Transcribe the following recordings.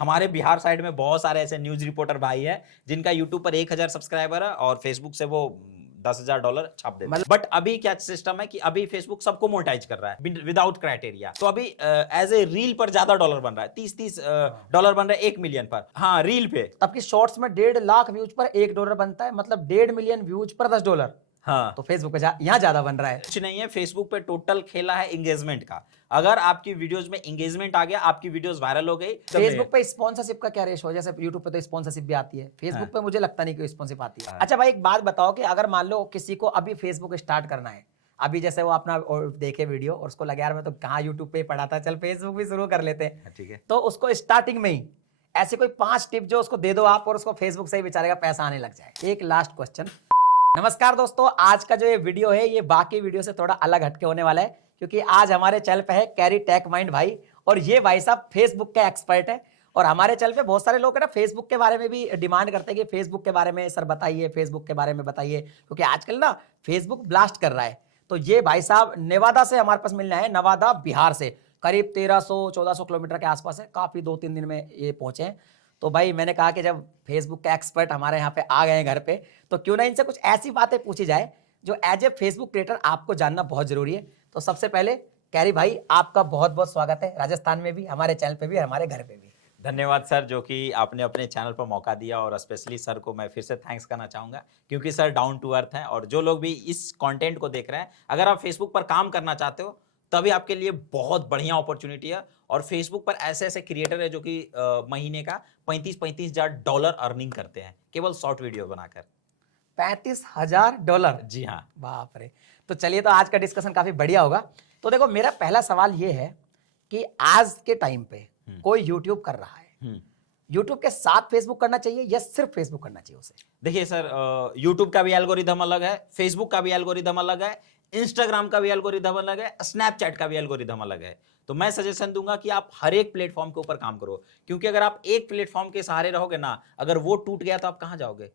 हमारे बिहार साइड में बहुत सारे ऐसे न्यूज रिपोर्टर भाई है जिनका यूट्यूब पर 1,000 सब्सक्राइबर है और फेसबुक से वो $10,000 छाप देते हैं। बट अभी क्या सिस्टम है कि अभी फेसबुक सबको मोनेटाइज कर रहा है विदाउट क्राइटेरिया। तो अभी एज ए रील पर ज्यादा डॉलर बन रहा है, 30-30 डॉलर बन रहा है 1 मिलियन पर। हाँ, रील पे। तब की शॉर्ट्स में 1.5 लाख व्यूज पर $1 बनता है, मतलब 1.5 मिलियन व्यूज पर $10। हाँ, तो फेसबुक पे यहाँ ज्यादा बन रहा है। कुछ नहीं है, फेसबुक पे टोटल खेला है एंगेजमेंट का। अगर आपकी वीडियोस में एंगेजमेंट आ गया, आपकी वीडियोस वायरल हो गई। फेसबुक पे स्पॉन्सरशिप का क्या रेशो है? जैसे यूट्यूब पे तो स्पॉन्सरशिप भी आती है, फेसबुक पे मुझे लगता नहीं कि स्पॉन्सरशिप आती है। अच्छा भाई, एक बात बताओ कि अगर मान लो किसी को अभी फेसबुक स्टार्ट करना है, अभी जैसे वो अपना देखे वीडियो और उसको लगे यार मैं तो कहाँ यूट्यूब पे पढ़ा था, चल फेसबुक भी शुरू कर लेते हैं, ठीक है, तो उसको स्टार्टिंग में ही ऐसे कोई 5 टिप जो उसको दे दो आप और उसको फेसबुक से ही बेचारे का पैसा आने लग जाए। एक लास्ट क्वेश्चन। नमस्कार दोस्तों, आज का जो ये वीडियो है ये बाकी वीडियो से थोड़ा अलग हटके होने वाला है, क्योंकि आज हमारे चैनल पे है कैरी टेक माइंड भाई, और ये भाई साहब फेसबुक के एक्सपर्ट है। और हमारे चैनल पे बहुत सारे लोग है ना फेसबुक के बारे में भी डिमांड करते हैं कि फेसबुक के बारे में सर बताइए, फेसबुक के बारे में बताइए, क्योंकि आजकल ना फेसबुक ब्लास्ट कर रहा है। तो ये भाई साहब नेवादा से हमारे पास मिलना है, नवादा बिहार से, करीब 1300-1400 किलोमीटर के आसपास है, काफी 2-3 दिन में ये पहुंचे हैं। तो भाई मैंने कहा कि जब फेसबुक के एक्सपर्ट हमारे यहाँ पे आ गए हैं घर पे, तो क्यों ना इनसे कुछ ऐसी बातें पूछी जाए जो एज ए फेसबुक क्रिएटर आपको जानना बहुत जरूरी है। तो सबसे पहले कैरी भाई, आपका बहुत बहुत स्वागत है, राजस्थान में भी, हमारे चैनल पे भी, हमारे घर पे भी। धन्यवाद सर, जो कि आपने अपने चैनल पर मौका दिया, और स्पेशली सर को मैं फिर से थैंक्स करना चाहूंगा, क्योंकि सर डाउन टू अर्थ हैं। और जो लोग भी इस कंटेंट को देख रहे हैं, अगर आप फेसबुक पर काम करना चाहते हो तभी आपके लिए बहुत बढ़िया अपॉर्चुनिटी है। और फेसबुक पर ऐसे ऐसे क्रिएटर है जो कि महीने का $35,000 अर्निंग करते हैं केवल शॉर्ट वीडियो बनाकर। $35,000? जी हाँ। बाप रे। तो चलिए, तो आज का डिस्कशन काफी बढ़िया होगा। तो देखो, मेरा पहला सवाल ये है कि आज के टाइम पे कोई यूट्यूब कर रहा है, यूट्यूब के साथ फेसबुक करना चाहिए या सिर्फ फेसबुक करना चाहिए उसे? देखिए सर, यूट्यूब का भी एल्गोरिदम अलग है, फेसबुक का भी एल्गोरिदम अलग है, इंस्टाग्राम का भी एल्गोरिदम अलग है, स्नैपचैट का भी एल्गोरिदम अलग है। तो मैं सजेशन दूंगा कि आप हर एक प्लेटफॉर्म के ऊपर काम करो, क्योंकि अगर आप एक प्लेटफॉर्म के सहारे रहोगे ना, अगर वो टूट गया तो आप कहां जाओगे?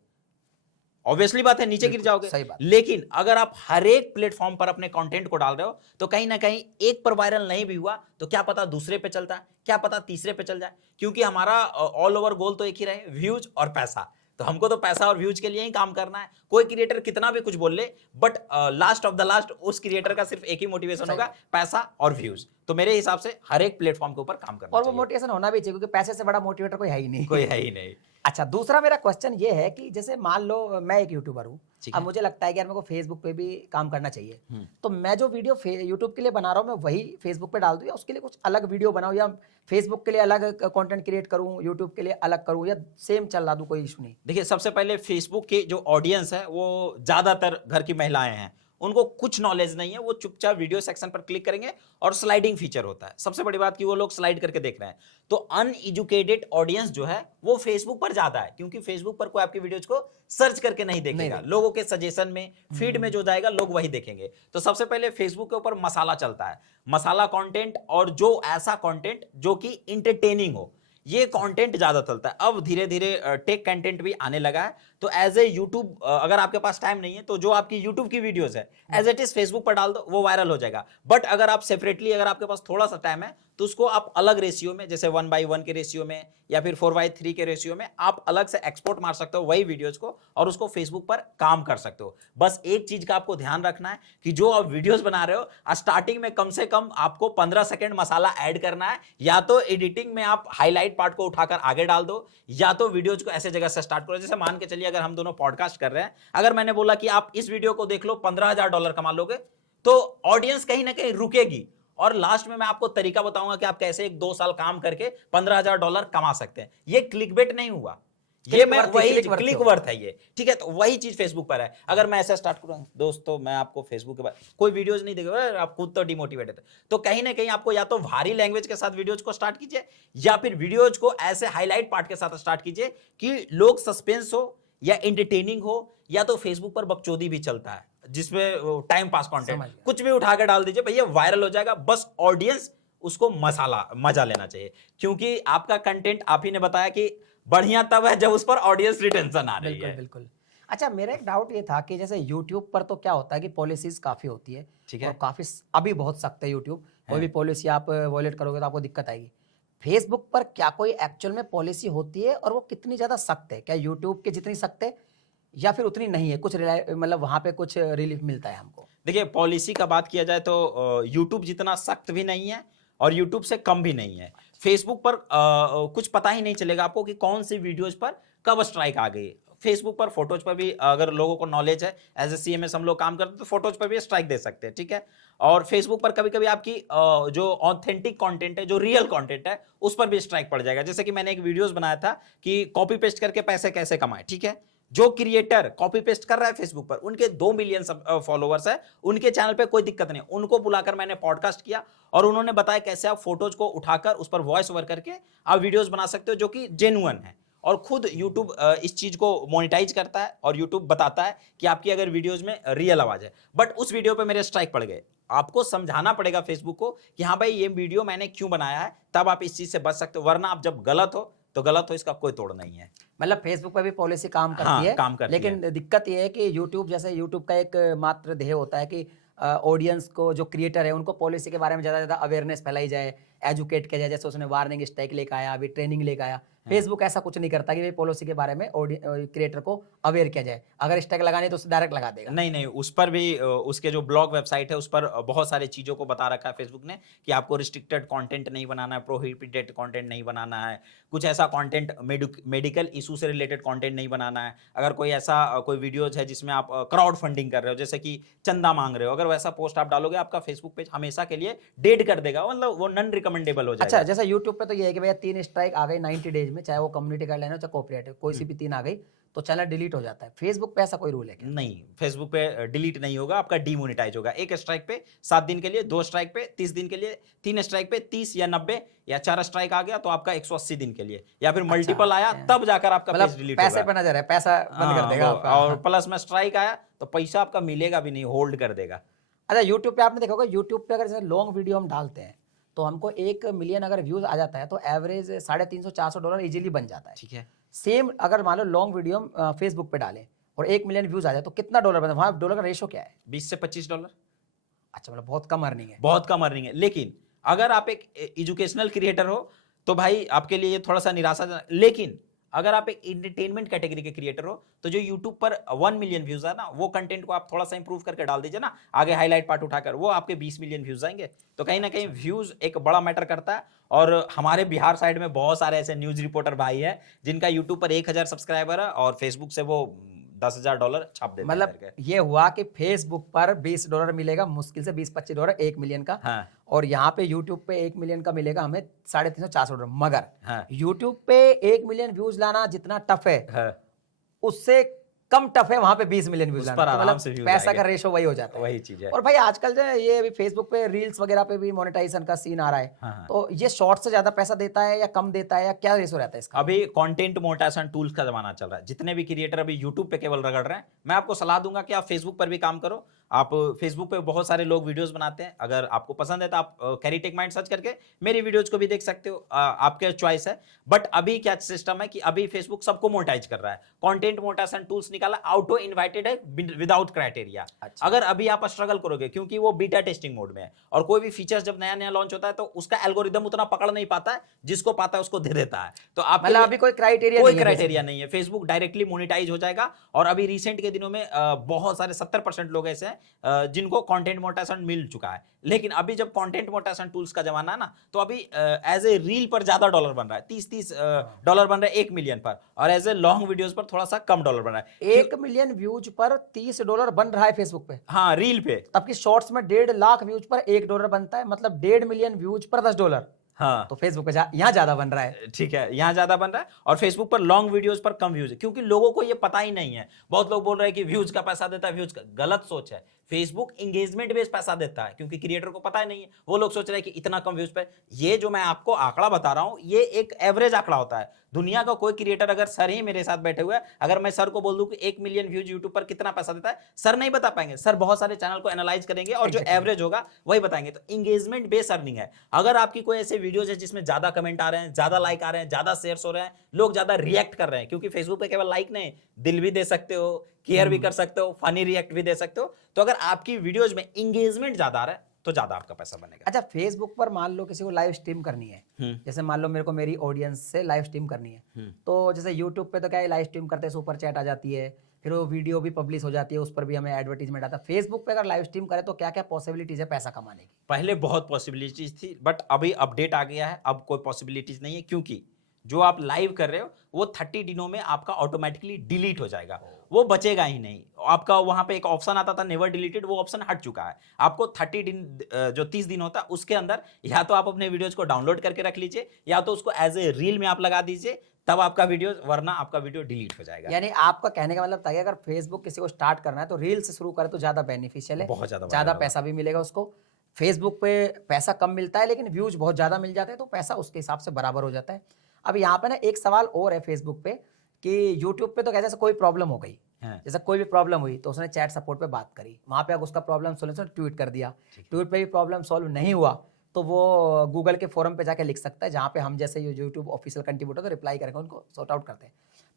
ऑब्वियसली बात है, नीचे गिर जाओगे। सही बात। लेकिन अगर आप हर एक प्लेटफॉर्म पर अपने कंटेंट को डाल रहे हो, तो कहीं ना कहीं एक पर वायरल नहीं भी हुआ तो क्या पता दूसरे पे चलता है, क्या पता तीसरे पे चल जाए, क्योंकि हमारा ऑल ओवर गोल तो एक ही रहे, व्यूज और पैसा। तो हमको तो पैसा और व्यूज के लिए ही काम करना है। कोई क्रिएटर कितना भी कुछ बोल ले, but last of the last उस क्रिएटर का सिर्फ एक ही मोटिवेशन होगा, पैसा और व्यूज। तो मेरे हिसाब से हर एक प्लेटफॉर्म के ऊपर काम करना और वो चाहिए। मोटिवेशन होना भी चाहिए, क्योंकि पैसे से बड़ा मोटिवेटर कोई है ही नहीं। कोई है ही नहीं। अच्छा, दूसरा मेरा क्वेश्चन ये है कि जैसे मान लो मैं एक यूट्यूबर हूँ, अब मुझे लगता है कि यार मेरे को फेसबुक पे भी काम करना चाहिए, तो मैं जो वीडियो यूट्यूब के लिए बना रहा हूँ मैं वही फेसबुक पे डाल दूँ, या उसके लिए कुछ अलग वीडियो बनाऊँ, या फेसबुक के लिए अलग कंटेंट क्रिएट करूँ, यूट्यूब के लिए अलग करूँ, या सेम चला दूँ, कोई इशू नहीं? देखिए, सबसे पहले फेसबुक के जो ऑडियंस है वो ज्यादातर घर की महिलाएं हैं, उनको कुछ नॉलेज नहीं है, वो चुपचाप वीडियो सेक्शन पर क्लिक करेंगे और स्लाइडिंग फीचर होता है। सबसे बड़ी बात कि वो लोग स्लाइड करके देख रहे हैं। तो अनएजुकेटेड ऑडियंस जो है वो फेसबुक पर ज्यादा है, क्योंकि फेसबुक पर कोई आपकी वीडियोज को सर्च करके नहीं देखेगा, लोगों के सजेशन में, फीड में जो जाएगा लोग वही देखेंगे। तो सबसे पहले फेसबुक के ऊपर मसाला चलता है, मसाला कंटेंट, और जो ऐसा कंटेंट जो कि इंटरटेनिंग हो, ये कंटेंट ज्यादा चलता है। अब धीरे धीरे टेक कंटेंट भी आने लगा है। तो एज ए यूट्यूब, अगर आपके पास टाइम नहीं है तो जो आपकी यूट्यूब की वीडियोस है एज इट इज फेसबुक पर डाल दो, वो वायरल हो जाएगा। बट अगर आप सेपरेटली, अगर आपके पास थोड़ा सा टाइम है, तो उसको आप अलग रेशियो में, जैसे 1:1 के रेशियो में या फिर 4:3 के रेशियो में आप अलग से एक्सपोर्ट मार सकते हो वही वीडियोस को, और उसको फेसबुक पर काम कर सकते हो। बस एक चीज का आपको ध्यान रखना है कि जो आप वीडियोस बना रहे हो, स्टार्टिंग में कम से कम आपको 15 सेकंड मसाला ऐड करना है, या तो एडिटिंग में आप हाईलाइट पार्ट को उठाकर आगे डाल दो, या तो वीडियोज को ऐसे जगह से स्टार्ट करो। जैसे मान के चलिए अगर हम दोनों पॉडकास्ट कर रहे हैं, अगर मैंने बोला कि आप इस वीडियो को देख लो, $15,000 कमा लोगे, तो ऑडियंस कहीं ना कहीं रुकेगी, और लास्ट में मैं आपको तरीका बताऊंगा कि आप कैसे 1-2 साल काम करके $15,000 कमा सकते हैं। ये क्लिकबेट नहीं हुआ, ये मैं वही क्लिक वर्थ है ये, ठीक है? तो वही चीज फेसबुक पर है। अगर मैं ऐसा स्टार्ट करूं, दोस्तों मैं आपको फेसबुक के बाद कोई वीडियोज नहीं देखेगा, आप खुद तो डिमोटिवेटेड है, तो कहीं ना कहीं आपको या तो भारी लैंग्वेज के साथ वीडियोज को स्टार्ट कीजिए, या फिर वीडियोज को ऐसे हाईलाइट पार्ट के साथ स्टार्ट कीजिए कि लोग सस्पेंस हो या एंटरटेनिंग हो, या तो फेसबुक पर बकचोदी भी चलता है जिसमें टाइम पास कंटेंट, कुछ भी उठा के डाल दीजिए भैया, वायरल हो जाएगा। बस ऑडियंस उसको मजा लेना चाहिए, क्योंकि आपका कंटेंट, आप ही ने बताया कि बढ़िया तब है जब उस पर ऑडियंस रिटेंशन आ रही है। बिल्कुल। अच्छा, मेरा एक डाउट ये था कि जैसे YouTube पर तो क्या होता है कि पॉलिसीज काफी होती है, ठीक है, और काफी अभी बहुत सख्त है YouTube, कोई भी पॉलिसी आप वॉयलेट करोगे तो आपको दिक्कत आएगी। फेसबुक पर क्या कोई एक्चुअल में पॉलिसी होती है और वो कितनी ज्यादा सख्त है? क्या यूट्यूब के जितनी सख्त है या फिर उतनी नहीं है? कुछ मतलब वहां पे कुछ रिलीफ मिलता है हमको? देखिए, पॉलिसी का बात किया जाए तो यूट्यूब जितना सख्त भी नहीं है और यूट्यूब से कम भी नहीं है। फेसबुक पर कुछ पता ही नहीं चलेगा आपको कि कौन सी वीडियोज पर कब स्ट्राइक आ गई। फेसबुक पर फोटोज पर भी अगर लोगों को नॉलेज है, एज ए सीएमएस हम लोग काम करते हैं, तो फोटोज पर भी स्ट्राइक दे सकते हैं, ठीक है। और फेसबुक पर कभी कभी आपकी जो ऑथेंटिक कंटेंट है, जो रियल कंटेंट है, उस पर भी स्ट्राइक पड़ जाएगा। जैसे कि मैंने एक वीडियोस बनाया था कि कॉपी पेस्ट करके पैसे कैसे कमाए, ठीक है। जो क्रिएटर कॉपी पेस्ट कर रहा है फेसबुक पर, उनके 2 मिलियन फॉलोवर्स है, उनके चैनल पे कोई दिक्कत नहीं, उनको बुलाकर मैंने पॉडकास्ट किया और उन्होंने बताया कैसे आप फोटोज को उठाकर उस पर वॉइस ओवर करके आप वीडियोस बना सकते हो जो कि जेन्युइन है। और खुद यूट्यूब इस चीज को मोनेटाइज करता है और यूट्यूब बताता है कि आपकी अगर वीडियोज में रियल आवाज है। बट उस वीडियो पे मेरे स्ट्राइक पड़ गए। आपको समझाना पड़ेगा फेसबुक को कि हाँ भाई, ये वीडियो मैंने क्यों बनाया है, तब आप इस चीज से बच सकते हो। वरना आप जब गलत हो तो गलत हो, इसका कोई तोड़ नहीं है। मतलब फेसबुक पे भी पॉलिसी काम करती हाँ, है, काम करती लेकिन दिक्कत ये है कि यूट्यूब जैसे यूट्यूब का एक मात्र ध्येय होता है कि ऑडियंस को, जो क्रिएटर है, उनको पॉलिसी के बारे में ज़्यादा अवेयरनेस फैलाई जाए, एजुकेट किया जाए। जैसे उसने वार्निंग स्ट्राइक लेकर आया, अभी ट्रेनिंग लेकर आया। फेसबुक ऐसा कुछ नहीं करता कि भाई पॉलिसी के बारे में क्रिएटर को अवेयर किया जाए। अगर स्ट्राइक लगानी तो उसे डायरेक्ट लगा देगा। नहीं नहीं, उस पर भी उसके जो ब्लॉग वेबसाइट है उस पर बहुत सारी चीज़ों को बता रखा है फेसबुक ने कि आपको रिस्ट्रिक्टेड कंटेंट नहीं बनाना है, प्रोहिबिटेड कंटेंट नहीं बनाना है, कुछ ऐसा कंटेंट मेडिकल इशू से रिलेटेड कंटेंट नहीं बनाना है। अगर कोई ऐसा कोई वीडियोज है जिसमें आप क्राउड फंडिंग कर रहे हो, जैसे कि चंदा मांग रहे हो, अगर वैसा पोस्ट आप डालोगे, आपका फेसबुक पेज हमेशा के लिए डेड कर देगा, मतलब वो नॉन रिकमेंडेबल हो जाएगा। अच्छा, जैसे यूट्यूब पे तो ये है कि भैया 3 स्ट्राइक आ गई 90 डेज में, चाहे वो कम्युनिटी गाइडलाइन हो चाहे कॉपीराइट हो, कोई सी भी 3 आ गई तो चैनल डिलीट हो जाता है। फेसबुक पे ऐसा कोई रूल है क्या? नहीं, फेसबुक पे डिलीट नहीं होगा, आपका डीमोनेटाइज होगा। 1 स्ट्राइक पे 7 दिन के लिए, 2 स्ट्राइक पे 30 दिन के लिए, 3 स्ट्राइक पे 30 या 90, या 4 स्ट्राइक आ गया तो आपका 180 दिन के लिए, या फिर मल्टीपल आया तब जाकर आपका पेज डिलीट होगा। पैसे पे नजर है, पैसा बंद कर देगा आपका। और प्लस में स्ट्राइक आया तो पैसा आपका मिलेगा भी नहीं, होल्ड कर देगा। अच्छा, यूट्यूब पे आपने देखा होगा, यूट्यूब पे अगर जैसे लॉन्ग वीडियो हम डालते हैं तो हमको 1 मिलियन अगर व्यूज आ जाता है तो एवरेज $350-400 इजीली बन जाता है। ठीक है। सेम अगर मान लो लॉन्ग वीडियो हम फेसबुक पे डालें और 1 मिलियन व्यूज आ जाए तो कितना डॉलर बनता है? वहाँ डॉलर का रेशो क्या है? $20 से $25। अच्छा, मतलब बहुत कम अर्निंग है। बहुत कम अर्निंग है। लेकिन अगर आप एक एजुकेशनल क्रिएटर हो तो भाई आपके लिए ये थोड़ा सा निराशाजनक। लेकिन अगर आप एक एंटरटेनमेंट कैटेगरी के क्रिएटर हो तो जो यूट्यूब पर 1 मिलियन व्यूज है ना, वो कंटेंट को आप थोड़ा सा इंप्रूव करके डाल दीजिए ना, आगे हाईलाइट पार्ट उठाकर, वो आपके 20 मिलियन व्यूज आएंगे। तो कहीं ना कहीं व्यूज एक बड़ा मैटर करता है। और हमारे बिहार साइड में बहुत सारे ऐसे न्यूज रिपोर्टर भाई है जिनका यूट्यूब पर 1000 सब्सक्राइबर है और फेसबुक से वो $10,000 छाप देते हैं मतलब करके। ये हुआ कि फेसबुक पर $20 मिलेगा, मुश्किल से $20-25 1 मिलियन का। हाँ। और यहाँ पे यूट्यूब पे 1 मिलियन का मिलेगा हमें $350-400। मगर हाँ। यूट्यूब पे 1 मिलियन व्यूज लाना जितना टफ है, हाँ। उससे कम टफ है वहां पे 20 मिलियन व्यूज उस लाना। पर तो आराम मतलब से views पैसा आएंगे। का रेशो वही हो जाता है। वही चीज है। और भाई आजकल जो है ये फेसबुक पे रील्स वगैरह पे भी मोनेटाइजेशन का सीन आ रहा है। हाँ। तो ये शॉर्ट से ज्यादा पैसा देता है या कम देता है, या क्या रेशो रहता है इसका? अभी कंटेंट मोनेटाइजेशन टूल्स का जमाना चल रहा है। जितने भी क्रिएटर अभी यूट्यूब पे केवल रगड़ रहे हैं, मैं आपको सलाह दूंगा कि आप फेसबुक पर भी काम करो। आप फेसबुक पे बहुत सारे लोग वीडियोस बनाते हैं, अगर आपको पसंद है तो आप कैरी टेक माइंड सर्च करके मेरी वीडियोस को भी देख सकते हो, आपके चॉइस है। बट अभी क्या सिस्टम है कि अभी फेसबुक सबको मोनेटाइज कर रहा है। कंटेंट मोनेटाइजेशन टूल्स निकाला, ऑटो इनवाइटेड है, विदाउट क्राइटेरिया। अच्छा। अगर अभी आप स्ट्रगल करोगे क्योंकि वो बीटा टेस्टिंग मोड में है, और कोई भी फीचर्स जब नया नया लॉन्च होता है तो उसका एल्गोरिदम उतना पकड़ नहीं पाता है, जिसको पाता है उसको दे देता है। तो आप मतलब अभी कोई क्राइटेरिया नहीं है, फेसबुक डायरेक्टली मोनेटाइज हो जाएगा। और अभी रिसेंट के दिनों में बहुत सारे 70% लोग ऐसे हैं जिनको कंटेंट मोनेटाइजेशन मिल चुका है। लेकिन अभी जब कंटेंट मोनेटाइजेशन टूल्स का जमाना है ना, तो अभी एज ए रील पर ज्यादा डॉलर बन रहा है, $30 बन रहा है 1 मिलियन पर, और एज ए लॉन्ग वीडियोस पर थोड़ा सा कम डॉलर बन रहा है। 1 मिलियन व्यूज पर $30 बन रहा है फेसबुक पे। हाँ, रील पे। तब की शॉर्ट्स में 1.5 लाख व्यूज पर $1 बनता है, मतलब 1.5 मिलियन व्यूज पर $10। हाँ, तो फेसबुक पे यहाँ ज्यादा बन रहा है। ठीक है, यहाँ ज्यादा बन रहा है। और फेसबुक पर लॉन्ग वीडियोस पर कम व्यूज है, क्योंकि लोगों को ये पता ही नहीं है। बहुत लोग बोल रहे हैं कि व्यूज का पैसा देता है, व्यूज का, गलत सोच है। फेसबुक एंगेजमेंट बेस्ड पैसा देता है, क्योंकि क्रिएटर को पता ही नहीं है। वो लोग सोच रहे हैं कि इतना कम व्यूज पे। ये जो मैं आपको आंकड़ा बता रहा हूं, ये एक एवरेज आंकड़ा होता है। दुनिया का कोई क्रिएटर, अगर सर ही मेरे साथ बैठे हुए हैं, अगर मैं सर को बोल दूं कि 1 मिलियन व्यूज यूट्यूब पर कितना पैसा देता है, सर नहीं बता पाएंगे। सर बहुत सारे चैनल को एनालाइज करेंगे और जो एवरेज होगा वही बताएंगे। तो एंगेजमेंट बेस्ड अर्निंग है। अगर आपकी कोई ऐसे वीडियोज है जिसमें ज्यादा कमेंट आ रहे हैं, ज्यादा लाइक आ रहे हैं, ज्यादा शेयर्स हो रहे हैं, लोग ज्यादा रिएक्ट कर रहे हैं, क्योंकि फेसबुक पे केवल लाइक नहीं, दिल भी दे सकते हो, केयर भी कर सकते हो, फनी रिएक्ट भी दे सकते हो। तो अगर आपकी वीडियोज में एंगेजमेंट ज्यादा आ रहा है तो ज्यादा आपका पैसा बनेगा। अच्छा, फेसबुक पर मान लो किसी को लाइव स्ट्रीम करनी है, जैसे मान लो मेरे को मेरी ऑडियंस से लाइव स्ट्रीम करनी है, तो जैसे यूट्यूब पे तो क्या है, लाइव स्ट्रीम करते हैं सुपर चैट आ जाती है, फिर वो वीडियो भी पब्लिश हो जाती है, उस पर भी हमें एडवर्टीजमेंट आता है। फेसबुक पे अगर लाइव स्ट्रीम करें तो क्या क्या पॉसिबिलिटीज है पैसा कमाने की? पहले बहुत पॉसिबिलिटीज थी, बट अभी अपडेट आ गया है, अब कोई पॉसिबिलिटीज नहीं है, क्योंकि जो आप लाइव कर रहे हो वो 30 दिनों में आपका ऑटोमेटिकली डिलीट हो जाएगा, वो बचेगा ही नहीं। आपका वहां पे एक ऑप्शन आता था नेवर डिलीटेड, वो ऑप्शन हट चुका है। आपको 30 दिन, जो 30 दिन होता है उसके अंदर या तो आप अपने वीडियोज को डाउनलोड करके रख लीजिए, या तो उसको एज ए रील में आप लगा दीजिए, तब आपका वीडियो, वरना आपका वीडियो डिलीट हो जाएगा। यानी आपका कहने का मतलब था कि अगर फेसबुक किसी को स्टार्ट करना है तो रील से शुरू करे तो ज्यादा बेनिफिशियल है, बहुत ज्यादा ज्यादा पैसा भी मिलेगा उसको। फेसबुक पे पैसा कम मिलता है लेकिन व्यूज बहुत ज्यादा मिल जाते हैं, तो पैसा उसके हिसाब से बराबर हो जाता है। अब यहाँ पे ना एक सवाल और है फेसबुक पे कि यूट्यूब पे तो कहते हैं कोई प्रॉब्लम हो गई, जैसे कोई भी प्रॉब्लम हुई तो उसने चैट सपोर्ट पे बात करी, वहां पे अगर उसका प्रॉब्लम सोल्यूशन ट्वीट कर दिया, ट्वीट पे भी प्रॉब्लम सॉल्व नहीं हुआ तो वो गूगल के फोरम पे जाके लिख सकता है, जहां पे हम जैसे यूट्यूब ऑफिशियल कंट्रीब्यूटर तो रिप्लाई करके उनको सॉर्ट आउट करते हैं।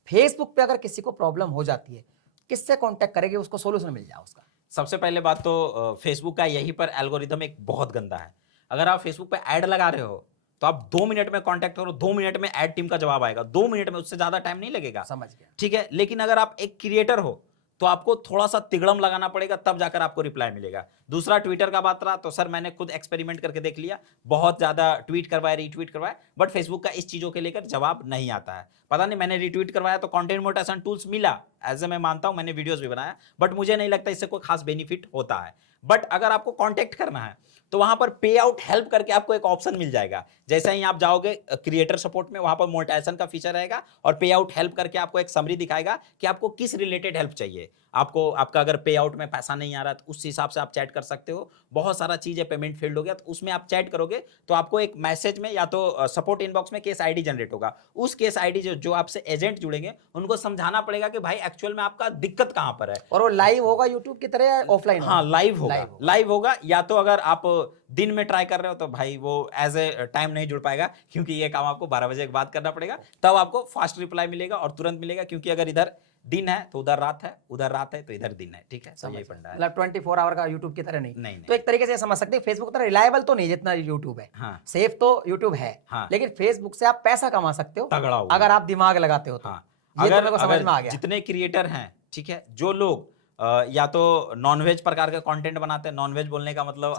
फेसबुक पे अगर किसी को प्रॉब्लम हो जाती है, किससे कॉन्टेक्ट करेगी उसको सोल्यूशन मिल जाए उसका? सबसे पहले बात तो फेसबुक का यहीं पर एल्गोरिदम एक बहुत गंदा है। अगर आप फेसबुक पे ऐड लगा रहे हो तो आप 2 मिनट में कांटेक्ट करो, 2 मिनट में ऐड टीम का जवाब आएगा, 2 मिनट में, उससे ज्यादा टाइम नहीं लगेगा। समझ गया। ठीक है, लेकिन अगर आप एक क्रिएटर हो तो आपको थोड़ा सा तिगड़म लगाना पड़ेगा, तब जाकर आपको रिप्लाई मिलेगा। दूसरा, ट्विटर का बात रहा तो सर मैंने खुद एक्सपेरिमेंट करके देख लिया, बहुत ज्यादा ट्वीट करवाया, रीट्वीट करवाया, बट फेसबुक का इस चीजों के लेकर जवाब नहीं आता है। पता नहीं, मैंने रीट्वीट करवाया तो कंटेंट मोनेटाइजेशन टूल्स मिला, एज ए मैं मानता हूं, मैंने वीडियोस भी बनाया, बट मुझे नहीं लगता इससे कोई खास बेनिफिट होता है। बट अगर आपको कांटेक्ट करना है तो वहां पर पे आउट हेल्प करके आपको एक ऑप्शन मिल जाएगा। जैसे ही आप जाओगे क्रिएटर सपोर्ट में, वहां पर मोनेटाइजेशन का फीचर रहेगा और पे आउट हेल्प करके आपको एक समरी दिखाएगा कि आपको किस रिलेटेड हेल्प चाहिए। आपको, आपका अगर पे आउट में पैसा नहीं आ रहा तो उस हिसाब से आप चैट कर सकते हो। बहुत सारा चीज है, पेमेंट फील्ड हो गया, तो उसमें आप चैट करोगे तो आपको एक मैसेज में या तो सपोर्ट इनबॉक्स में केस आईडी जनरेट होगा। उस केस आईडी जो आपसे एजेंट जुड़ेंगे उनको समझाना पड़ेगा कि भाई एक्चुअल में आपका दिक्कत कहां पर है। और वो लाइव होगा यूट्यूब की तरह या ऑफलाइन? हाँ, लाइव होगा, लाइव होगा। या तो अगर आप दिन में ट्राई कर रहे हो तो भाई वो एज ए टाइम नहीं जुड़ पाएगा, क्योंकि ये काम आपको 12 बजे के बाद करना पड़ेगा, तब आपको फास्ट रिप्लाई मिलेगा और तुरंत मिलेगा। क्योंकि अगर इधर दिन है तो उधर रात है, उधर रात है तो इधर दिन है। ठीक है, सब यही फंडा है। मतलब 24 आवर का यूट्यूब की तरह नहीं। नहीं। तो एक तरीके से समझ सकते हैं फेसबुक तरह रिलायबल तो नहीं जितना यूट्यूब है। हाँ। सेफ तो यूट्यूब है। हाँ। लेकिन फेसबुक से आप पैसा कमा सकते हो तगड़ा होगा अगर आप दिमाग लगाते हो तो। हाँ। ये तो मेरे को समझ में आ गया। जितने क्रिएटर हैं, ठीक है, जो लोग या तो नॉनवेज प्रकार का कंटेंट बनाते हैं, नॉनवेज बोलने का मतलब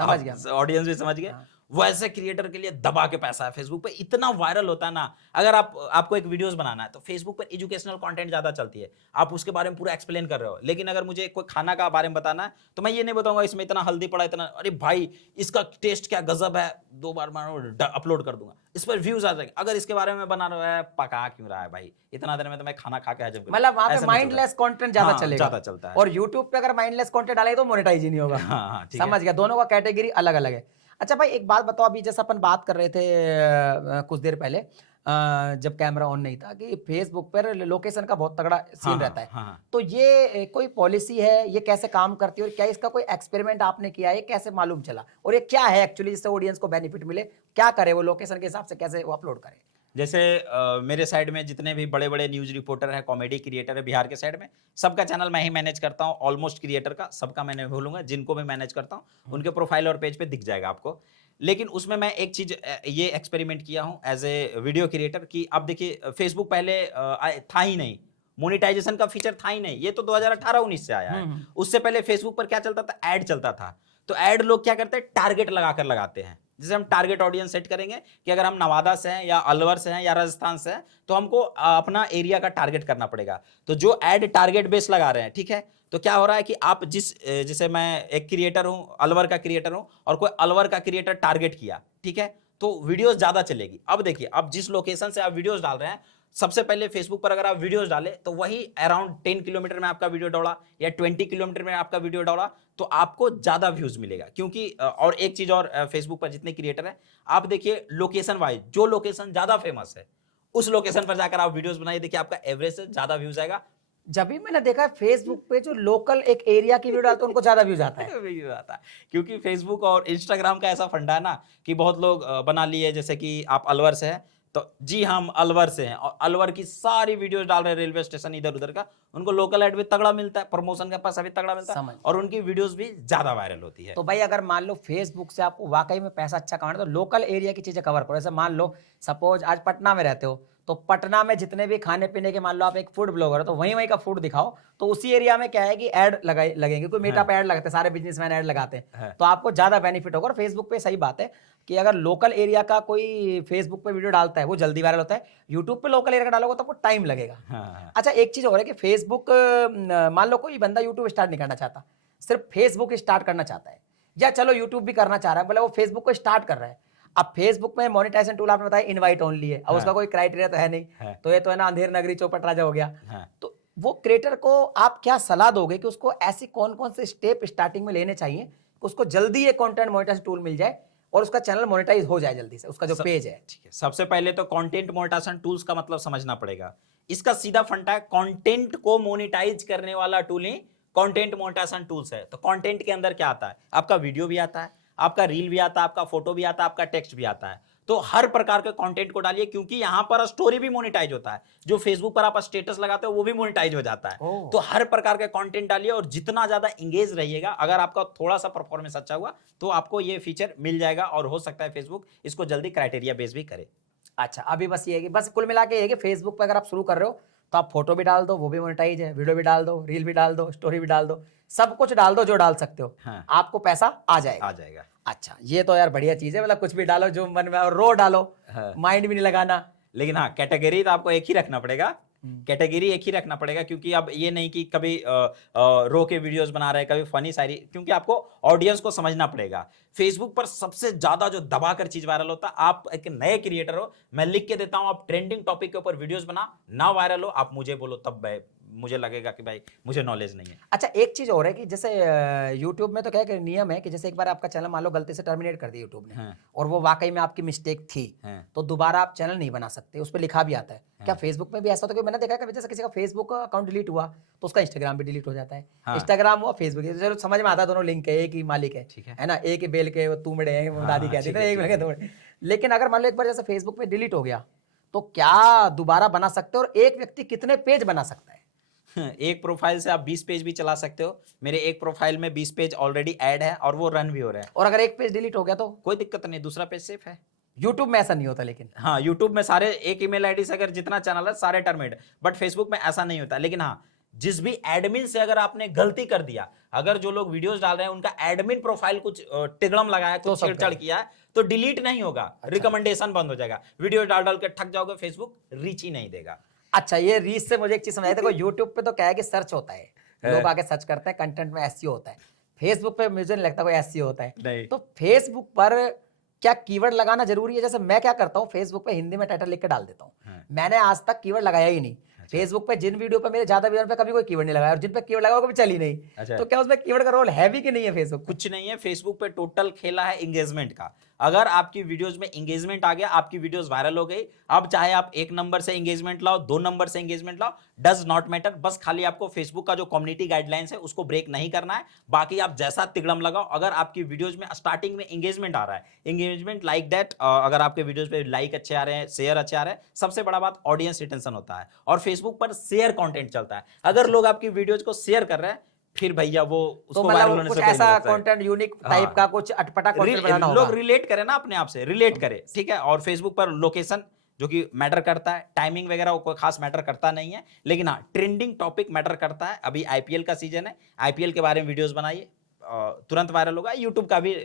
ऑडियंस भी समझ गए, वैसे क्रिएटर के लिए दबा के पैसा है। फेसबुक पे इतना वायरल होता है ना। अगर आपको एक वीडियोस बनाना है तो फेसबुक पर एजुकेशनल कंटेंट ज्यादा चलती है, आप उसके बारे में पूरा एक्सप्लेन कर रहे हो। लेकिन अगर मुझे कोई खाना का बारे में बताना है तो मैं ये नहीं बताऊंगा इसमें इतना हल्दी पड़ा, इतना, अरे भाई इसका टेस्ट क्या गजब है, 2 बार अपलोड कर दूंगा, इस पर व्यूज आ जाएंगे। अगर इसके बारे में बना रहा है, पका क्यों रहा है भाई, इतना देर में तो मैं खाना खा के हजम करूं। मतलब वहां पे माइंडलेस कंटेंट ज्यादा चलेगा, ज्यादा चलता है। और यूट्यूब पे अगर माइंडलेस कंटेंट डालेंगे तो मोनेटाइज ही नहीं होगा। समझ गया, दोनों का कैटेगरी अलग अलग है। अच्छा भाई, एक बात बताओ, अभी जैसा अपन बात कर रहे थे कुछ देर पहले जब कैमरा ऑन नहीं था, कि फेसबुक पर लोकेशन का बहुत तगड़ा सीन रहता है। तो ये कोई पॉलिसी है, ये कैसे काम करती है, और क्या इसका कोई एक्सपेरिमेंट आपने किया है, कैसे मालूम चला, और ये क्या है एक्चुअली जिससे ऑडियंस को बेनिफिट मिले, क्या करे वो लोकेशन के हिसाब से, कैसे वो अपलोड करे? जैसे मेरे साइड में जितने भी बड़े बड़े न्यूज रिपोर्टर हैं, कॉमेडी क्रिएटर है बिहार के साइड में, सबका चैनल मैं ही मैनेज करता हूं। ऑलमोस्ट क्रिएटर का सबका मैंने बोलूंगा, जिनको मैं मैनेज करता हूं उनके प्रोफाइल और पेज पे दिख जाएगा आपको। लेकिन उसमें मैं एक चीज ये एक्सपेरिमेंट किया हूं एज ए वीडियो क्रिएटर कि अब देखिए, फेसबुक पहले था ही नहीं, मोनेटाइजेशन का फीचर था ही नहीं, ये तो 2018-19 से आया है। उससे पहले फेसबुक पर क्या चलता था, ऐड चलता था। तो ऐड लोग क्या करते हैं, टारगेट लगाकर लगाते हैं। जैसे हम टारगेट ऑडियंस सेट करेंगे कि अगर हम नवादा से हैं या अलवर से हैं या राजस्थान से हैं तो हमको अपना एरिया का टारगेट करना पड़ेगा। तो जो ऐड टारगेट बेस लगा रहे हैं, ठीक है, तो क्या हो रहा है कि आप जैसे मैं एक क्रिएटर हूं, अलवर का क्रिएटर हूं, और कोई अलवर का क्रिएटर टारगेट किया, ठीक है, तो वीडियोस ज्यादा चलेगी। अब देखिए, अब जिस लोकेशन से आप वीडियोस डाल रहे हैं, सबसे पहले फेसबुक पर अगर आप वीडियोस डालें तो वही अराउंड 10 किलोमीटर में आपका वीडियो दौड़ा या 20 किलोमीटर में आपका वीडियो दौड़ा तो आपको ज्यादा व्यूज मिलेगा। क्योंकि और एक चीज और, फेसबुक पर जितने क्रिएटर हैं, आप देखिए लोकेशन वाइज, जो लोकेशन ज्यादा फेमस है उस लोकेशन पर जाकर आप वीडियोस बनाइए, देखिए आपका एवरेज से ज्यादा व्यूज आएगा। जब भी मैंने देखा है फेसबुक पे जो लोकल एक एरिया की वीडियो डालते हैं उनको ज्यादा व्यूज आता है। क्योंकि फेसबुक और इंस्टाग्राम का ऐसा फंडा है ना कि बहुत लोग बना लिए, जैसे कि आप अलवर से हैं तो जी हम अलवर से हैं और अलवर की सारी वीडियोस डाल रहे हैं रेलवे स्टेशन इधर उधर का, उनको लोकल एड भी तगड़ा मिलता है, प्रमोशन का पैसा भी तगड़ा मिलता है समझ। और उनकी वीडियोस भी ज्यादा वायरल होती है। तो भाई अगर मान लो फेसबुक से आपको वाकई में पैसा अच्छा कमाना है तो लोकल एरिया की चीजें कवर करो। जैसे मान लो सपोज आज पटना में रहते हो तो पटना में जितने भी खाने पीने के, मान लो आप एक फूड ब्लॉगर हो तो वहीं का फूड दिखाओ, तो उसी एरिया में क्या है कि ऐड लगेंगे, कोई मीटअप ऐड लगाते हैं, सारे बिजनेसमैन ऐड लगाते हैं, तो आपको ज्यादा बेनिफिट होगा। और फेसबुक पे सही बात है कि अगर लोकल एरिया का कोई फेसबुक पे वीडियो डालता है वो जल्दी वायरल होता है, यूट्यूब पे लोकल एरिया का डालोगे तो आपको टाइम लगेगा। हाँ। अच्छा एक चीज और है कि फेसबुक, मान लो कोई बंदा यूट्यूब स्टार्ट नहीं करना चाहता, सिर्फ फेसबुक स्टार्ट करना चाहता है, या चलो यूट्यूब भी करना चाह रहा है, बोले वो फेसबुक को स्टार्ट कर रहा है। अब फेसबुक में मोनेटाइजेशन टूल आपने बताया इनवाइट ओनली है, अब उसका कोई क्राइटेरिया तो है नहीं, तो ये तो है ना अंधेर नगरी चौपट राजा हो गया। तो वो क्रिएटर को आप क्या सलाह दोगे कि उसको ऐसी कौन कौन से स्टेप स्टार्टिंग में लेने चाहिए कि उसको जल्दी ये कंटेंट मोनेटाइजेशन टूल मिल जाए और उसका चैनल मोनेटाइज हो जाए जल्दी से, उसका जो पेज है? ठीक है, सबसे पहले तो कंटेंट मोनेटाइजेशन टूल्स का मतलब समझना पड़ेगा। इसका सीधा फंडा है, कंटेंट को मोनेटाइज करने वाला टूल ही कंटेंट मोनेटाइजेशन टूल्स है। तो कंटेंट के अंदर क्या आता है? आपका वीडियो भी आता है, आपका रील भी आता है, आपका फोटो भी आता है, आपका टेक्स्ट भी आता है। तो हर प्रकार के कंटेंट को डालिए, क्योंकि यहां पर स्टोरी भी मोनेटाइज होता है, जो फेसबुक पर आप स्टेटस लगाते हो वो भी मोनेटाइज हो जाता है। तो हर प्रकार के कंटेंट डालिए और जितना ज्यादा एंगेज रहिएगा, अगर आपका थोड़ा सा परफॉर्मेंस अच्छा हुआ तो आपको ये फीचर मिल जाएगा और हो सकता है फेसबुक इसको जल्दी क्राइटेरिया बेस भी करे। अच्छा अभी बस ये है कि बस कुल मिला के ये है कि फेसबुक पे अगर आप शुरू कर रहे हो तो आप फोटो भी डाल दो, वो भी मोनेटाइज है, वीडियो भी डाल दो, रील भी डाल दो, स्टोरी भी डाल दो, सब कुछ डाल दो जो डाल सकते हो। हाँ। आपको पैसा आ जाएगा। अच्छा ये तो यार बढ़िया चीज है, मतलब कुछ भी डालो जो मन में, और रो डालो, माइंड भी नहीं लगाना। लेकिन हाँ, कैटेगरी तो आपको एक ही रखना पड़ेगा, कैटेगरी एक ही रखना पड़ेगा, क्योंकि अब ये नहीं कि कभी रो के वीडियोस बना रहे हैं, कभी फनी शायरी, क्योंकि आपको ऑडियंस को समझना पड़ेगा। फेसबुक पर सबसे ज्यादा जो दबाकर चीज वायरल होता है, आप एक नए क्रिएटर हो, मैं लिख के देता हूं आप ट्रेंडिंग टॉपिक के ऊपर वीडियोस बना, ना वायरल हो, आप मुझे बोलो, तब मुझे लगेगा कि भाई मुझे नॉलेज नहीं है। अच्छा एक चीज और है कि जैसे यूट्यूब में तो क्या है, नियम है कि जैसे एक बार आपका चैनल मान लो गलती से टर्मिनेट कर दिया यूट्यूब ने, और वो वाकई में आपकी मिस्टेक थी, तो दोबारा आप चैनल नहीं बना सकते, उस पर लिखा भी आता है। क्या फेसबुक में भी ऐसा होता है? मैंने देखा है कि जैसे किसी का फेसबुक अकाउंट डिलीट हुआ तो उसका इंस्टाग्राम भी डिलीट हो जाता है। इंस्टाग्राम हुआ, फेसबुक, चलो समझ में आता है, दोनों लिंक है, एक ही मालिक है ना, एक ही बेल के तुमड़े हैं, वो दादी कहती है एक बेल के तुमड़े। लेकिन अगर मान लो एक बार जैसे फेसबुक पे डिलीट हो गया तो क्या दोबारा बना सकते हो? और एक व्यक्ति कितने पेज बना सकता है? एक प्रोफाइल से आप 20 पेज भी चला सकते हो। मेरे एक प्रोफाइल में 20 पेज ऑलरेडी ऐड है और वो रन भी हो रहे हैं। और अगर एक पेज डिलीट हो गया तो कोई दिक्कत नहीं, दूसरा पेज सेफ है। यूट्यूब में ऐसा नहीं होता लेकिन। हाँ, यूट्यूब में सारे एक ईमेल आईडी से अगर जितना चैनल है सारे टर्मिनेट, बट फेसबुक में ऐसा नहीं होता। लेकिन हाँ, जिस भी एडमिन से अगर आपने गलती कर दिया, अगर जो लोग वीडियोस डाल रहे हैं उनका एडमिन प्रोफाइल कुछ टिगड़म लगाया, कुछ छेड़छाड़ किया है, तो डिलीट नहीं होगा, रिकमेंडेशन बंद हो जाएगा। वीडियो डाल डाल के थक जाओगे, फेसबुक रीच ही नहीं देगा। अच्छा ये रीच से मुझे एक चीज समझाई, देखो यूट्यूब पे तो क्या है कि सर्च होता है, लोग आके सर्च करते हैं, कंटेंट में एसईओ होता है। फेसबुक पे मुझे नहीं लगता कोई एसईओ होता है। नहीं। तो फेसबुक पर क्या कीवर्ड लगाना जरूरी है? जैसे मैं क्या करता हूँ, फेसबुक पे हिंदी में टाइटल लिख के डाल देता हूँ। मैंने आज तक कीवर्ड लगाया ही नहीं। फेसबुक पे जिन वीडियो पे मेरे ज्यादा वीडियो पे कभी कोई कीवर्ड नहीं लगाया, और जिन पे कीवर्ड लगा वो कभी चली नहीं। तो क्या उसमें कीवर्ड का रोल है भी कि नहीं है? फेसबुक कुछ नहीं है, फेसबुक पे टोटल खेला है एंगेजमेंट का। अगर आपकी वीडियोस में एंगेजमेंट आ गया, आपकी वीडियोस वायरल हो गई, अब चाहे आप 1 नंबर से एंगेजमेंट लाओ, 2 नंबर से एंगेजमेंट लाओ, डज नॉट मैटर। बस खाली आपको फेसबुक का जो कम्युनिटी गाइडलाइंस है उसको ब्रेक नहीं करना है, बाकी आप जैसा तिगड़म लगाओ। अगर आपकी वीडियोस में स्टार्टिंग में एंगेजमेंट आ रहा है, एंगेजमेंट लाइक दैट, अगर आपके वीडियोस पे लाइक अच्छे आ रहे हैं, शेयर अच्छे आ रहे हैं, सबसे बड़ा बात ऑडियंस रिटेंशन होता है, और फेसबुक पर शेयर कंटेंट चलता है। अगर लोग आपकी वीडियोस को शेयर कर रहे हैं, फिर भैया वो उसको वायरल होने से कुछ ऐसा कंटेंट यूनिक टाइप का, कुछ अटपटा कंटेंट बनाना होगा। लोग रिलेट करें ना, अपने आप से रिलेट करें, ठीक है। और फेसबुक पर लोकेशन जो कि मैटर करता है, टाइमिंग वगैरह वो कोई खास मैटर करता नहीं है, लेकिन हाँ ट्रेंडिंग टॉपिक मैटर करता है। अभी आईपीएल का सीजन है, आईपीएल के बारे में वीडियोस बनाइए, तुरंत वायरल होगा। यूट्यूब का भी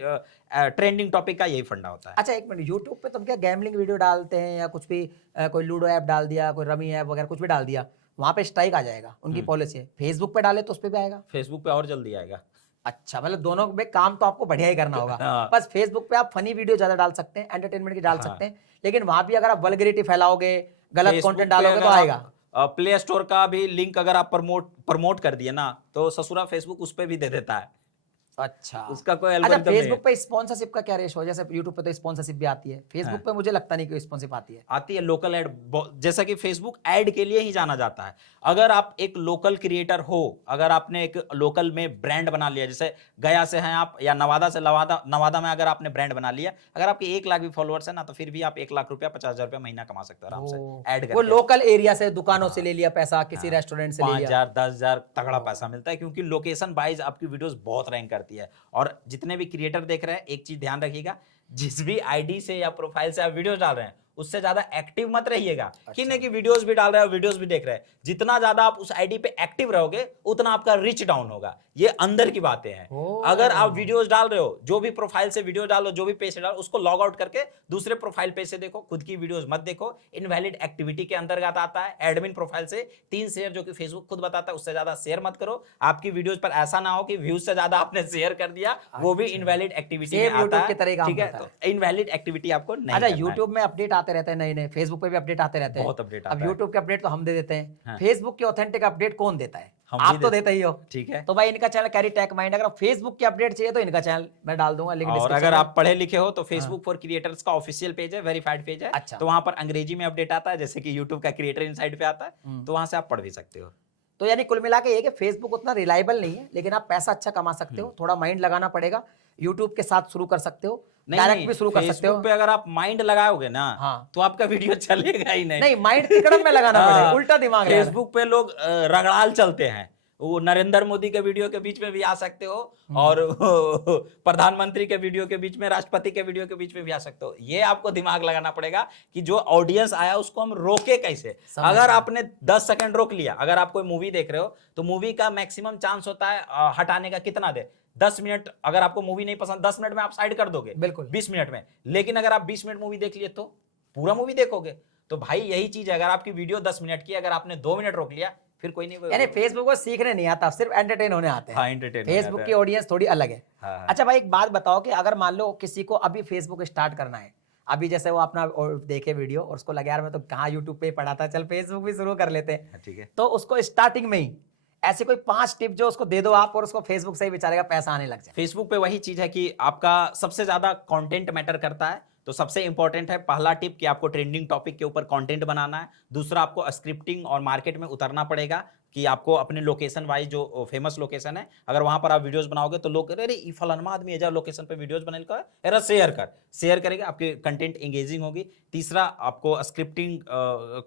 ट्रेंडिंग टॉपिक का यही फंडा होता है। अच्छा एक मिनट, यूट्यूब पे तुम क्या गैमलिंग वीडियो डालते हैं या कुछ भी, कोई लूडो ऐप डाल दिया, कोई रमी ऐप वगैरह कुछ भी डाल दिया, वहां पे स्ट्राइक आ जाएगा, उनकी पॉलिसी है। फेसबुक पे डाले तो उस पे भी आएगा? फेसबुक पे और जल्दी आएगा। अच्छा मतलब दोनों में काम तो आपको बढ़िया ही करना होगा। बस फेसबुक पे आप फनी वीडियो ज्यादा डाल सकते हैं, एंटरटेनमेंट की डाल सकते हैं, लेकिन वहां भी अगर आप वल्गैरिटी फैलाओगे, गलत कंटेंट डालोगे तो आएगा। प्ले स्टोर का भी लिंक अगर आप प्रमोट कर दिए ना, तो ससुरा फेसबुक उस पे भी दे देता है। अच्छा उसका कोई अच्छा, एल्गोरिथम नहीं फेसबुक है। पे स्पॉन्सरशिप का क्या रेशो है? जैसे यूट्यूब पे तो स्पॉन्सरशिप भी आती है, फेसबुक पे मुझे लगता नहीं कि स्पॉन्सरशिप आती है। आती है लोकल एड, जैसा कि फेसबुक एड के लिए ही जाना जाता है। अगर आप एक लोकल क्रिएटर हो, अगर आपने एक लोकल में ब्रांड बना लिया, जैसे गया से हैं आप या नवादा से, नवादा में अगर आपने ब्रांड बना लिया, अगर आपके 1 लाख भी फॉलोअर्स है ना, तो फिर भी आप 1 लाख रुपया 50,000 रुपया महीना कमा सकते हो आराम से ऐड वो करके। लोकल एरिया से दुकानों से हाँ, ले लिया पैसा, किसी हाँ, रेस्टोरेंट से ले लिया। 5,000 10,000 तगड़ा पैसा मिलता है, क्योंकि लोकेशन वाइज आपकी वीडियोस बहुत रैंक करती है। और जितने भी क्रिएटर देख रहे हैं, एक चीज ध्यान रखिएगा, जिस भी आईडी से या प्रोफाइल से आप वीडियोस डाल रहे हैं, उससे ज्यादा एक्टिव मत रहिएगा। कि नहीं कि वीडियोस भी डाल रहे हो, वीडियोस भी देख रहे हैं, जितना ज्यादा आप उस आईडी पे एक्टिव रहोगे उतना आपका रीच डाउन होगा। ये अंदर की बातें हैं। अगर आप वीडियोस डाल रहे हो, जो भी प्रोफाइल से वीडियो डालो, जो भी पेज से डालो, उसको लॉग आउट करके दूसरे प्रोफाइल पेज से देखो, खुद की वीडियोस मत देखो। इनवैलिड एक्टिविटी के अंतर्गत आता है। एडमिन प्रोफाइल से 3 शेयर, जो कि फेसबुक खुद बताता है, उससे ज्यादा शेयर मत करो। आपकी वीडियोस पर ऐसा ना हो कि व्यूज से ज्यादा आपने शेयर कर दिया, वो भी इनवैलिड एक्टिविटी में आता है। की तरह काम ठीक है, करता तो इनवैलिड एक्टिविटी आपको नहीं अच्छा, करना है। यूट्यूब में अपडेट आते रहते हैं नए नए, फेसबुक पे भी अपडेट आते रहते हैं। बहुत अपडेट अब आता है। यूट्यूब के अपडेट तो हम दे देते हैं, हाँ। फेसबुक के ऑथेंटिक अपडेट कौन देता है? हम भी आप तो देते ही हो। ठीक है। तो भाई इनका चैनल कैरी टेक माइंड, अगर फेसबुक की अपडेट चाहिए तो इनका चैनल मैं डाल दूंगा लिंक और डिस्क्रिप्शन अगर में। आप पढ़े लिखे हो तो फेसबुक फॉर क्रिएटर्स का ऑफिशियल पेज है, वेरीफाइड पेज है। अच्छा। तो वहां पर अंग्रेजी में अपडेट आता है, जैसे कि यूट्यूब का क्रिएटर इनसाइड पे आता है, तो वहां से आप पढ़ भी सकते हो। तो यानी कुल मिला के ये कि फेसबुक उतना रिलायबल नहीं है, लेकिन आप पैसा अच्छा कमा सकते हो, थोड़ा माइंड लगाना पड़ेगा। यूट्यूब के साथ शुरू कर सकते हो, डायरेक्ट भी शुरू कर सकते हो। फेसबुक पे अगर आप माइंड लगाओगे ना, हाँ। तो आपका वीडियो चलेगा ही नहीं। नहीं, माइंड तिकड़म में लगाना पड़ेगा, उल्टा दिमाग लगाना। फेसबुक पे लोग रगड़ाल चलते हैं। वो नरेंद्र मोदी के वीडियो के बीच में भी आ सकते हो, और प्रधानमंत्री के वीडियो के बीच में, राष्ट्रपति के वीडियो के बीच में भी आ सकते हो। ये आपको दिमाग लगाना पड़ेगा कि जो ऑडियंस आया उसको हम रोके कैसे। अगर आपने 10 सेकंड रोक लिया, अगर आप कोई मूवी देख रहे हो, तो मूवी का मैक्सिमम चांस होता है हटाने का कितना दे, 10 मिनट। अगर आपको मूवी नहीं पसंद, 10 मिनट में आप साइड कर दोगे, बिल्कुल 20 मिनट में। लेकिन अगर आप 20 मिनट मूवी देख लिए तो पूरा मूवी देखोगे। तो भाई यही चीज है, अगर आपकी वीडियो 10 मिनट की, अगर आपने 2 मिनट रोक लिया, फिर कोई नहीं। यानी फेसबुक को सीखने नहीं आता, सिर्फ एंटरटेन होने आते हैं। हाँ, entertain होने फेसबुक आते की हैं। ऑडियंस थोड़ी अलग है। हाँ। अच्छा भाई, एक बात बताओ कि अगर मान लो किसी को अभी फेसबुक स्टार्ट करना है, अभी जैसे वो अपना देखे वीडियो और उसको लगे यार मैं तो कहाँ यूट्यूब पे ही पढ़ा था, चल फेसबुक भी शुरू कर लेते हैं। ठीक है। तो उसको स्टार्टिंग में ही ऐसे कोई 5 टिप जो उसको दे दो आप, और उसको फेसबुक से ही बेचारे का पैसा आने लग जाए। फेसबुक पे वही चीज है कि आपका सबसे ज्यादा कंटेंट मैटर करता है। तो सबसे इंपॉर्टेंट है पहला टिप कि आपको ट्रेंडिंग टॉपिक के ऊपर कंटेंट बनाना है। दूसरा, आपको स्क्रिप्टिंग और मार्केट में उतरना पड़ेगा कि आपको अपने लोकेशन वाइज, जो फेमस लोकेशन है, अगर वहां पर आप वीडियोस बनाओगे तो लोग अरे ई फलाना आदमी है, लोकेशन पे वीडियोस बनेल का, अरे शेयर करेंगे, आपके कंटेंट एंगेजिंग होगी। तीसरा, आपको स्क्रिप्टिंग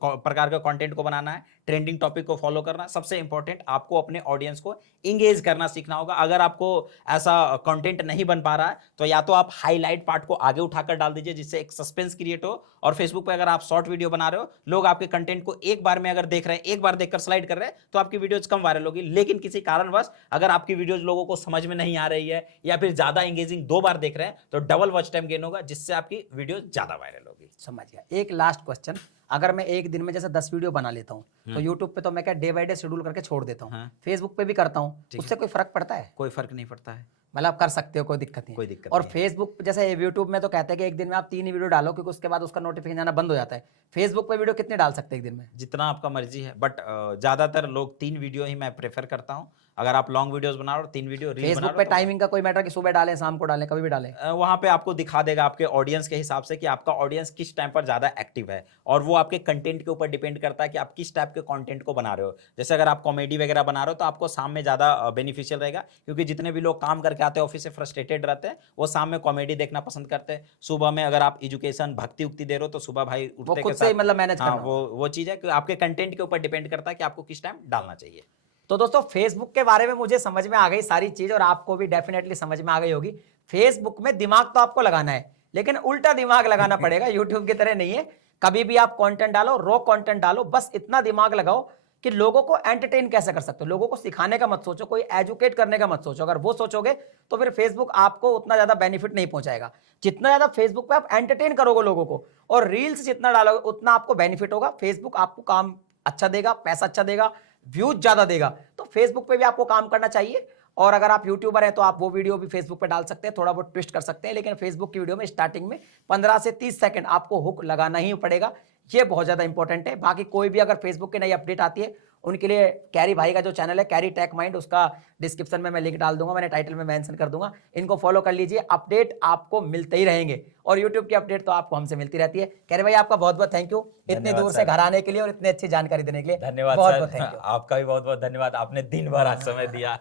प्रकार का कंटेंट को बनाना है, ट्रेंडिंग टॉपिक को फॉलो करना है। सबसे इंपॉर्टेंट, आपको अपने ऑडियंस को इंगेज करना सीखना होगा। अगर आपको ऐसा कंटेंट नहीं बन पा रहा है, तो या तो आप हाईलाइट पार्ट को आगे उठाकर डाल दीजिए, जिससे एक सस्पेंस क्रिएट हो। और फेसबुक पे अगर आप शॉर्ट वीडियो बना रहे हो, लोग आपके कंटेंट को एक बार में अगर देख रहे हैं, एक बार देखकर स्लाइड कर रहे हैं, तो आपकी वीडियोज कम वायरल होगी। लेकिन किसी कारणवश अगर आपकी वीडियोज लोगों को समझ में नहीं आ रही है, या फिर ज्यादा एंगेजिंग 2 बार देख रहे हैं, तो डबल वॉच टाइम गेन होगा, जिससे आपकी वीडियो ज्यादा वायरल होगी। समझ गया। एक लास्ट क्वेश्चन, अगर मैं एक दिन में जैसे 10 वीडियो बना लेता हूँ, तो यूट्यूब पे तो मैं क्या डे बाय डे शेड्यूल करके छोड़ देता हूँ, हाँ। फेसबुक पे भी करता हूँ, उससे कोई फर्क पड़ता है? कोई फर्क नहीं पड़ता है। मतलब आप कर सकते हो, कोई दिक्कत नहीं। कोई दिक्कत और नहीं है। फेसबुक जैसे यूट्यूब में तो कहते हैं कि एक दिन में आप 3 ही वीडियो डालो, क्योंकि उसके बाद उसका नोटिफिकेशन आना बंद हो जाता है। फेसबुक पे वीडियो कितने डाल सकते हैं एक दिन में? जितना आपका मर्जी है, बट ज्यादातर लोग 3 वीडियो ही मैं प्रेफर करता हूं। अगर आप लॉन्ग वीडियोस बना रहे हो, 3 वीडियो रील बना फेसबुक रहे पे हो, टाइमिंग का कोई मैटर कि सुबह डालें, शाम को डालें, कभी भी डालें? वहां पे आपको दिखा देगा आपके ऑडियंस के हिसाब से कि आपका ऑडियंस किस टाइम पर ज्यादा एक्टिव है। और वो आपके कंटेंट के ऊपर डिपेंड करता है कि आप किस टाइप के कंटेंट को बना रहे हो। जैसे अगर आप कॉमेडी वगैरह बना रहे हो, तो आपको शाम में ज्यादा बेनिफिशियल रहेगा, क्योंकि जितने भी लोग काम करके आते हैं ऑफिस से फ्रस्ट्रेटेड रहते हैं, वो शाम में कॉमेडी देखना पसंद करते हैं। सुबह में अगर आप एजुकेशन भक्ति उक्ति दे रहे हो, तो सुबह भाई वो उठते खुद के से ही साथ, मतलब मैनेज हाँ, करना होगा। वो चीज है कि आपके कंटेंट के ऊपर डिपेंड करता है कि आपको किस टाइम डालना चाहिए। तो दोस्तों, फेसबुक के बारे में मुझे समझ में आ गई सारी चीज, और आपको भी डेफिनेटली समझ में आ गई होगी। फेसबुक में दिमाग तो आपको लगाना है, लेकिन उल्टा दिमाग लगाना पड़ेगा, यूट्यूब की तरह नहीं है। कभी भी आप कंटेंट डालो, रॉ कंटेंट डालो, बस इतना दिमाग लगाओ कि लोगों को एंटरटेन कैसे कर सकते हो। लोगों को सिखाने का मत सोचो, कोई एजुकेट करने का मत सोचो। अगर वो सोचोगे तो फिर फेसबुक आपको उतना ज्यादा बेनिफिट नहीं पहुंचाएगा। जितना ज्यादा फेसबुक पे आप एंटरटेन करोगे लोगों को, और रील्स जितना डालोगे, उतना आपको बेनिफिट होगा। फेसबुक आपको काम अच्छा देगा, पैसा अच्छा देगा, व्यूज ज्यादा देगा। तो फेसबुक पे भी आपको काम करना चाहिए। और अगर आप यूट्यूबर हैं तो आप वो वीडियो भी फेसबुक पे डाल सकते हैं, थोड़ा बहुत ट्विस्ट कर सकते हैं। लेकिन फेसबुक की वीडियो में स्टार्टिंग में 15 से 30 सेकंड आपको हुक लगाना ही पड़ेगा। ये बहुत ज्यादा इंपॉर्टेंट है। बाकी कोई भी अगर फेसबुक की नई अपडेट आती है उनके लिए कैरी भाई का जो चैनल है कैरी टेक माइंड, उसका डिस्क्रिप्शन में मैं लिंक डाल दूंगा, मैंने टाइटल में मेंशन कर दूंगा, इनको फॉलो कर लीजिए, अपडेट आपको मिलते ही रहेंगे। और यूट्यूब की अपडेट तो आपको हमसे मिलती रहती है। कैरी भाई आपका बहुत बहुत थैंक यू इतनी धन्यवाद दूर से सर। घर आने के लिए और इतनी अच्छी जानकारी देने के लिए। धन्यवाद बहुत सर, बहुत थैंक यू। आपका भी बहुत बहुत धन्यवाद, आपने दिन भर आज समय दिया।